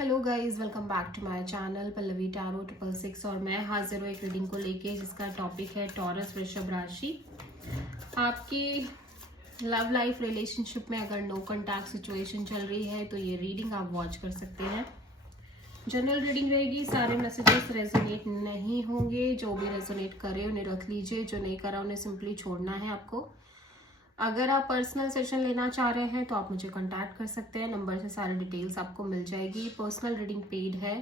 Hello guys, welcome back to my channel Pallavi tarot 666 और मैं हाजिर हूँ एक रीडिंग को लेके जिसका टॉपिक है टॉरस वृषभ राशि। आपकी लव लाइफ रिलेशनशिप में अगर नो कॉन्टैक्ट सिचुएशन चल रही है तो ये रीडिंग आप वॉच कर सकते हैं। जनरल रीडिंग रहेगी, सारे मैसेजेस रेजोनेट नहीं होंगे। जो भी रेजोनेट करे उन्हें रख लीजिए, जो नहीं करा उन्हें सिंपली छोड़ना है आपको। अगर आप पर्सनल सेशन लेना चाह रहे हैं तो आप मुझे कांटेक्ट कर सकते हैं, नंबर से सारी डिटेल्स आपको मिल जाएगी। पर्सनल रीडिंग पेड है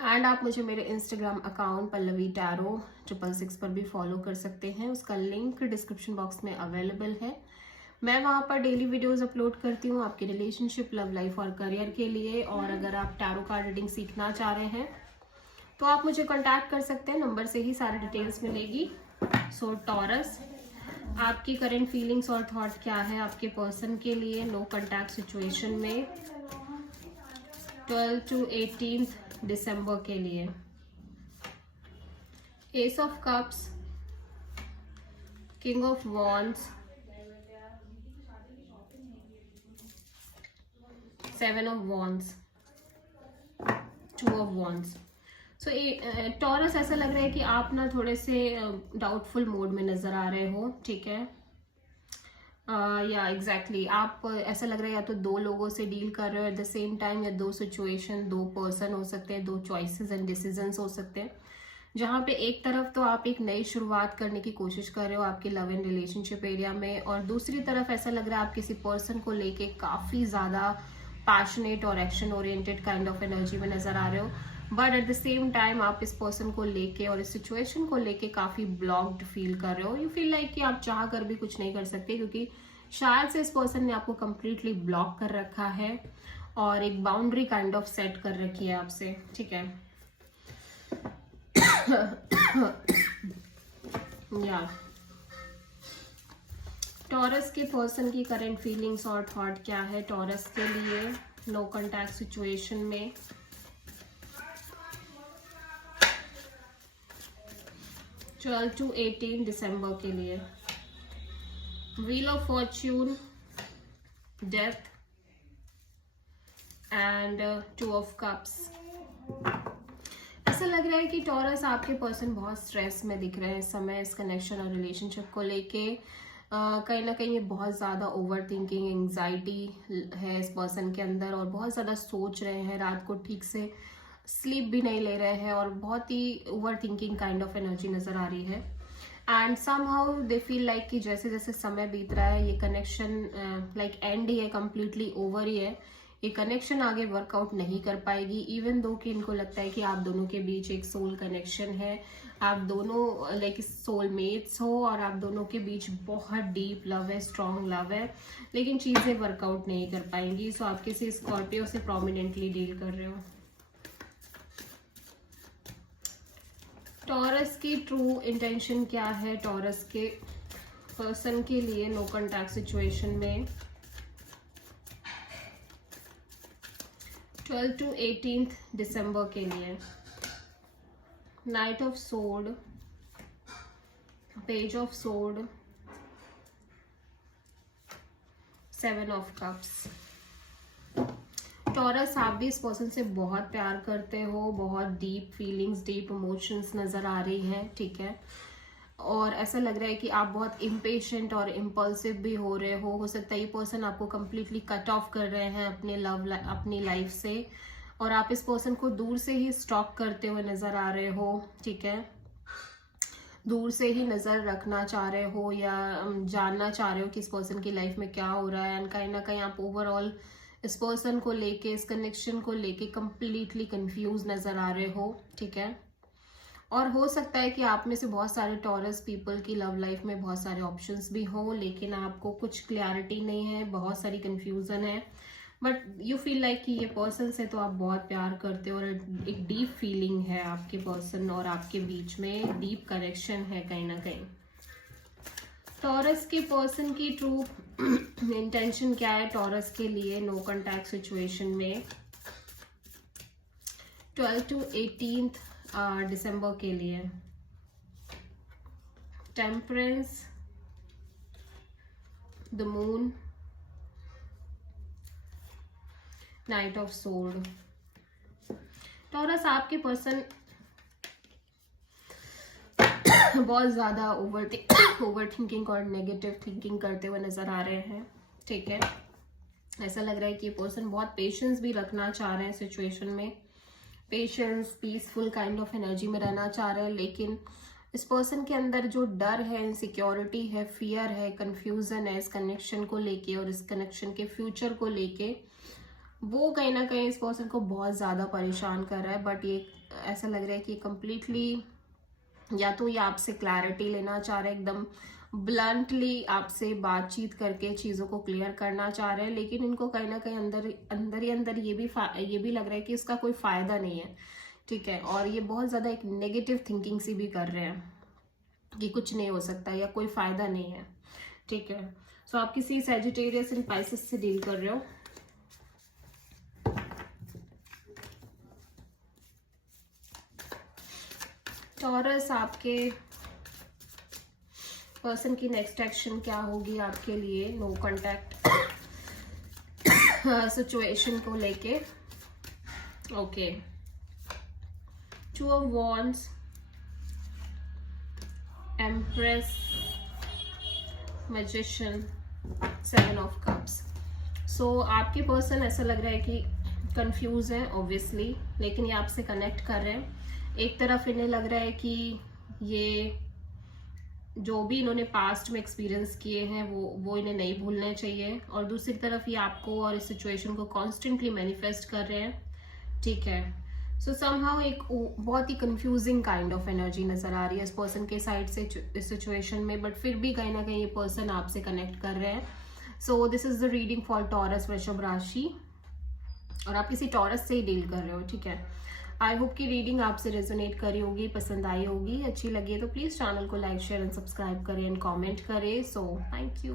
एंड आप मुझे मेरे इंस्टाग्राम अकाउंट पल्लवी टैरो 666 पर भी फॉलो कर सकते हैं। उसका लिंक डिस्क्रिप्शन बॉक्स में अवेलेबल है। मैं वहाँ पर डेली वीडियोस अपलोड करती हूँ आपकी रिलेशनशिप, लव लाइफ और करियर के लिए। और अगर आप टैरो कार्ड रीडिंग सीखना चाह रहे हैं तो आप मुझे कांटेक्ट कर सकते हैं, नंबर से ही सारी डिटेल्स मिलेगी। सो टॉरस, आपकी करंट फीलिंग्स और थॉट क्या है आपके पर्सन के लिए नो कॉन्टैक्ट सिचुएशन में 12 to 18 दिसंबर के लिए। S of cups, king of wands, 7 of wands, 2 of wands. So taurus, ऐसा लग रहा है कि आप ना थोड़े से डाउटफुल मोड में नजर आ रहे हो, ठीक है। या एग्जैक्टली आप ऐसा लग रहा है या तो दो लोगों से डील कर रहे हो एट द सेम टाइम, या दो सिचुएशन, दो पर्सन हो सकते हैं, दो चॉइसेस एंड डिसीजंस हो सकते हैं। जहाँ पे एक तरफ तो आप एक नई शुरुआत करने की कोशिश कर रहे हो आपके लव एंड रिलेशनशिप एरिया में, और दूसरी तरफ ऐसा लग रहा है आप किसी पर्सन को लेके काफी ज्यादा पैशनेट और action oriented kind of energy में नजर आ रहे हो। But at the same time आप इस पर्सन को लेके और इस सिचुएशन को लेके काफी ब्लॉक्ड फील कर रहे हो। यू फील लाइक कि आप चाह कर भी कुछ नहीं कर सकते, क्योंकि शायद से इस पर्सन ने आपको कंप्लीटली ब्लॉक कर रखा है और एक बाउंड्री काइंड ऑफ सेट कर रखी है आपसे, ठीक है। या टॉरस के पर्सन की करंट फीलिंग्स और थॉट क्या है टॉरस के लिए नो कॉन्टैक्ट सिचुएशन में 12 to 18 दिसंबर के लिए। Wheel of Fortune, death and 2 of cups. ऐसा लग रहा है कि टॉरस, आपके पर्सन बहुत स्ट्रेस में दिख रहे हैं इस समय इस कनेक्शन और रिलेशनशिप को लेके। कहीं ना कहीं ये बहुत ज़्यादा ओवर थिंकिंग, एंग्जाइटी है इस पर्सन के अंदर, और बहुत ज़्यादा सोच रहे हैं, रात को ठीक से स्लीप भी नहीं ले रहे हैं, और बहुत ही over thinking kind of energy नज़र आ रही है। And somehow they feel like कि जैसे जैसे समय बीत रहा है ये कनेक्शन लाइक एंड ही है, कम्प्लीटली ओवर ही है। ये कनेक्शन आगे वर्कआउट नहीं कर पाएगी, इवन दो कि इनको लगता है कि आप दोनों के बीच एक सोल कनेक्शन है, आप दोनों लाइक सोलमेट्स हो, और आप दोनों के बीच बहुत डीप लव है, स्ट्रॉन्ग लव है, लेकिन चीजें वर्कआउट नहीं कर पाएंगी। सो आप किसी स्कॉर्पियो से प्रोमिनेंटली डील कर रहे हो। टॉरस की ट्रू इंटेंशन क्या है टॉरस के पर्सन के लिए नो कॉन्टैक्ट सिचुएशन में 12 to 18 दिसंबर के लिए। Night of sword, page of sword, 7 of cups. Taurus, आप भी इस पर्सन से बहुत प्यार करते हो, बहुत डीप फीलिंग्स, डीप इमोशंस नजर आ रही हैं, ठीक है। और ऐसा लग रहा है कि आप बहुत इम्पेशेंट और इम्पल्सिव भी हो रहे हो सकता है ये पर्सन आपको कम्प्लीटली कट ऑफ कर रहे हैं अपनी लाइफ से, और आप इस पर्सन को दूर से ही स्टॉक करते हुए नजर आ रहे हो, ठीक है। दूर से ही नजर रखना चाह रहे हो या जानना चाह रहे हो कि इस पर्सन की लाइफ में क्या हो रहा है, एंड कहीं ना कहीं आप ओवरऑल इस पर्सन को लेके, इस कनेक्शन को लेके कम्प्लीटली कंफ्यूज नजर आ रहे हो, ठीक है। और हो सकता है कि आप में से बहुत सारे टॉरस पीपल की लव लाइफ में बहुत सारे ऑप्शंस भी हो, लेकिन आपको कुछ क्लैरिटी नहीं है, बहुत सारी कंफ्यूजन है। बट यू फील लाइक कि ये पर्सन से तो आप बहुत प्यार करते हो, और एक डीप फीलिंग है आपके पर्सन और आपके बीच में, डीप कनेक्शन है कहीं ना कहीं। टॉरस के पर्सन की ट्रू इंटेंशन क्या है टॉरस के लिए नो कॉन्टैक्ट सिचुएशन में 12 to 18 दिसंबर के लिए। Temperance, the moon, night of sword. Taurus, आपके पर्सन बहुत ज्यादा ओवर थिंकिंग और नेगेटिव थिंकिंग करते हुए नजर आ रहे हैं, ठीक है। ऐसा लग रहा है कि ये पर्सन बहुत पेशेंस भी रखना चाह रहे हैं सिचुएशन में, patience, peaceful kind of energy में रहना चाह रहे हैं, लेकिन इस पर्सन के अंदर जो डर है, इनसिक्योरिटी है, फियर है, कंफ्यूजन है इस कनेक्शन को लेके और इस कनेक्शन के फ्यूचर को लेके, वो कहीं ना कहीं इस पर्सन को बहुत ज्यादा परेशान कर रहा है। बट ये ऐसा लग रहा है कि कंप्लीटली या तो ये आपसे क्लैरिटी लेना चाह रहे हैं, एकदम ब्लंटली आपसे बातचीत करके चीज़ों को क्लियर करना चाह रहे हैं, लेकिन इनको कहीं ना कहीं अंदर ये भी लग रहा है कि इसका कोई फायदा नहीं है, ठीक है। और ये बहुत ज़्यादा एक नेगेटिव थिंकिंग सी भी कर रहे हैं कि कुछ नहीं हो सकता या कोई फायदा नहीं है, ठीक है। सो आप किसी सैजिटेरियस एंड पाइसेस से डील कर रहे हो। टॉरस, आपके पर्सन की नेक्स्ट एक्शन क्या होगी आपके लिए नो कांटेक्ट सिचुएशन को लेके? Okay, 2 of wands, empress, magician, 7 of cups. So आपके पर्सन ऐसा लग रहा है कि कंफ्यूज है ऑब्वियसली, लेकिन ये आपसे कनेक्ट कर रहे हैं। एक तरफ इन्हें लग रहा है कि ये जो भी इन्होंने पास्ट में एक्सपीरियंस किए हैं वो इन्हें नहीं भूलने चाहिए, और दूसरी तरफ ये आपको और इस सिचुएशन को कॉन्स्टेंटली मैनिफेस्ट कर रहे हैं, ठीक है। सो समहाउ एक बहुत ही कंफ्यूजिंग काइंड ऑफ एनर्जी नजर आ रही है इस पर्सन के साइड से इस सिचुएशन में, बट फिर भी कहीं ना कहीं ये पर्सन आपसे कनेक्ट कर रहे हैं। So this is the reading for taurus, वृषभ राशि, और आप किसी टॉरस से ही डील कर रहे हो, ठीक है। आई होप की रीडिंग आपसे रेजोनेट करी होगी, पसंद आई होगी। अच्छी लगी तो प्लीज चैनल को लाइक, शेयर एंड सब्सक्राइब करें एंड कमेंट करें। So thank you.